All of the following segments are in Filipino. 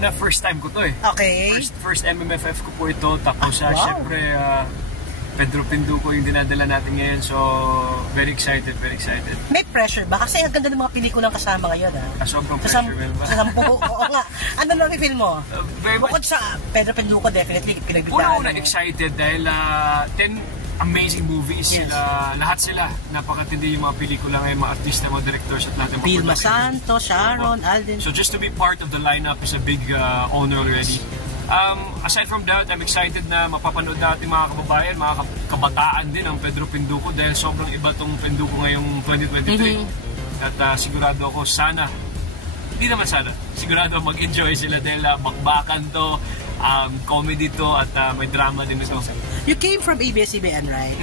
una, first time ko to eh. Okay. First MMFF ko po ito. Tapos syempre, Pedro Pinduco yung dinadala natin ngayon. So, very excited, very excited. May pressure ba? Kasi ang ganda ng mga pelikulang kasama ngayon, ha? Sobrang pressure, ba? Sa 10, oo nga. Ano lang i-feel mo? Bukod sa Pedro Pinduco, definitely, pinagbigyan. Una excited dahil 10 amazing movies. Yes. Lahat sila. Napakatindi yung mga pelikula ngayon, mga artista, mga directors at lahat ng mga Vilma Santos, Sharon, Alden. So just to be part of the lineup is a big honor already. Aside from that, I'm excited na mapapanood natin mga kababayan, mga kabataan din ang Pedro Pinduco dahil sobrang iba tong Pinduco ngayong 2023. At sigurado ako sana, hindi naman sana, sigurado mag-enjoy sila dahil bakbakan to, comedy to at may drama din ito. You came from ABS-CBN, right?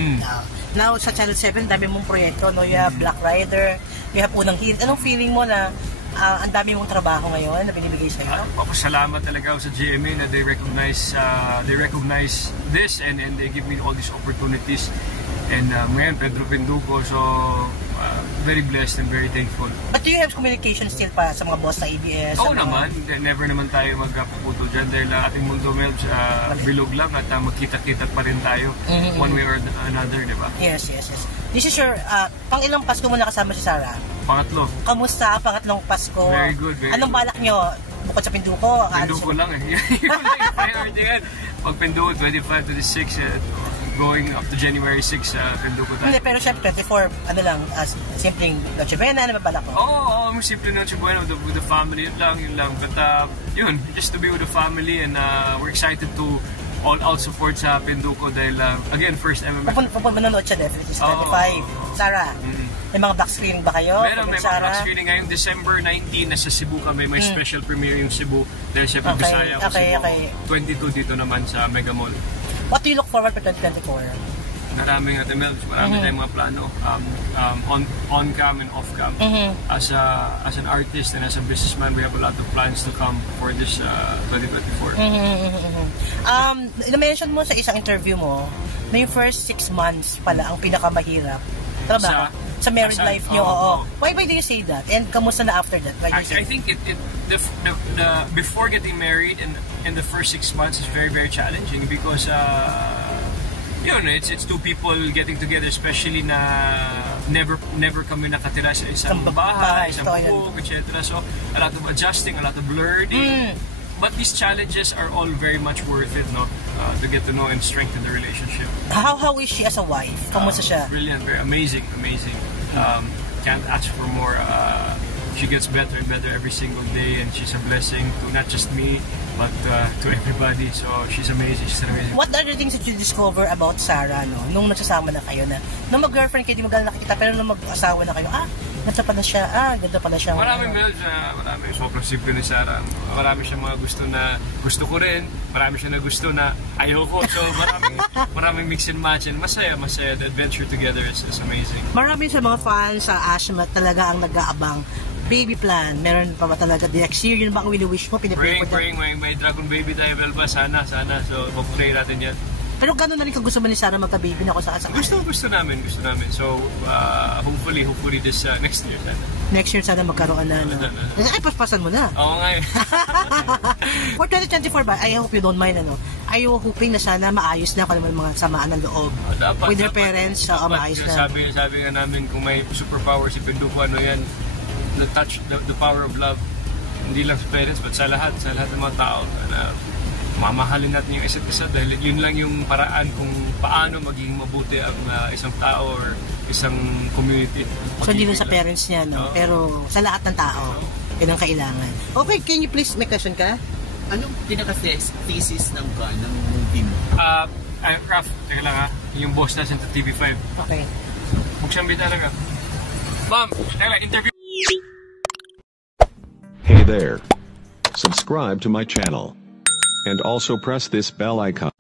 Now sa Channel 7, dami mong proyekto, no? You have Black Rider, you have Unang Hirit. Anong feeling mo na ang dami mong trabaho ngayon na binibigay sa'yo? Papasalamat talaga ako sa GMA na they recognize this and they give me all these opportunities. And ngayon, Pedro Pinduco, so very blessed and very thankful. But do you have communication still pa sa mga boss sa ABS? Oo naman, never naman tayo magpuputol dyan dahil ating mundo, Melbs, bilog lang at magkita-kita pa rin tayo one way or another, di ba? Yes. This is your, pang ilang Pasko mo nakasama si Sarah? Pangatlo. Kamusta? Pangatlong Pasko? Very good, very Anong good. balak nyo? Bukod sa Pinduco? Pinduco lang eh. Yun lang yung priority yan. Pag Pinduco, 25, 26, going up to January 6, Pinduco tayo. Hindi, pero syempre 24, ano lang, simpleng Noche Buena, ano ba balak mo? Oo, simple Noche Buena with the family, yun lang. But yun, just to be with the family and we're excited to all-out support sa Pinduco dahil, again, first MMFF. Pupunod siya definitely sa 25. Sarah, may mga back screening ba kayo? Meron, may mga back screening ngayong December 19, nasa Cebu kami, may special premiere yung Cebu dahil syempre Bisaya ako Cebu. 22 dito naman sa Mega Mall. What do you look forward for 2024? Maraming tayong mga plano on-cam and off-cam. As an artist and as a businessman, we have a lot of plans to come for this 2024. Na-mention mo sa isang interview mo na yung first 6 months pala ang pinakamahirap. Trabaho? Sa married life nyo. Why do you say that? And kamusta na after that? I think the before getting married and the first 6 months is very, very challenging because it's two people getting together, especially na never kami nakatira sa isang bahay, isang bubog, etc. So a lot of adjusting, a lot of learning. But these challenges are all very much worth it, no? To get to know and strengthen the relationship. How is she as a wife? Kamusta siya? Brilliant, very amazing. Can't ask for more. She gets better and better every single day, and she's a blessing to not just me, but to everybody. So she's amazing. She's amazing. What are the things that you discover about Sarah, no? Nung nagsasama na kayo na, nung mag-girlfriend kayo, di mo gano'n nakikita, pero nung mag-asawa na kayo, ganda pala siya, ganda pala siya. Maraming sobrang simple ni Sarah. Marami siyang mga gusto ko rin. Marami siya na gusto na ayoko. So maraming mix and match and masaya. The adventure together is amazing. Marami sa mga fans sa Ashmat talaga ang nag-aabang. Baby plan, meron pa ba talaga the next year? Yun ba ang wini-wish mo? Praying, may dragon baby tayo, Belba. Sana. So, pag-pray natin yan. Pero gano'n na rin kung gusto mo ni Sarah magka-baby na ako sa kasama? Gusto namin. So, hopefully this next year sana. Next year sana magkaroon na. Ay, paspasan mo na. Oo nga. For 2024 ba, I hope you don't mind, are you hoping na sana maayos na kung naman mga samaan ng loob? With your parents, maayos na. Sabi nga namin kung may superpower si Pinduco, yan, the power of love, hindi lang sa parents, but sa lahat ng mga tao, na mamahalin natin yung isa't isa dahil yun lang yung paraan kung paano maging mabuti ang isang tao or isang community. So hindi lang sa parents niya, no? Pero sa lahat ng tao, yun ang kailangan. Okay, can you please, may question ka? Anong pinaka-thesis ng movie mo? Raf, teka lang yung boss natin sa TV5. Okay. Buksan ba talaga? Ma'am, teka lang, interview. Hey there. Subscribe to my channel. And also press this bell icon.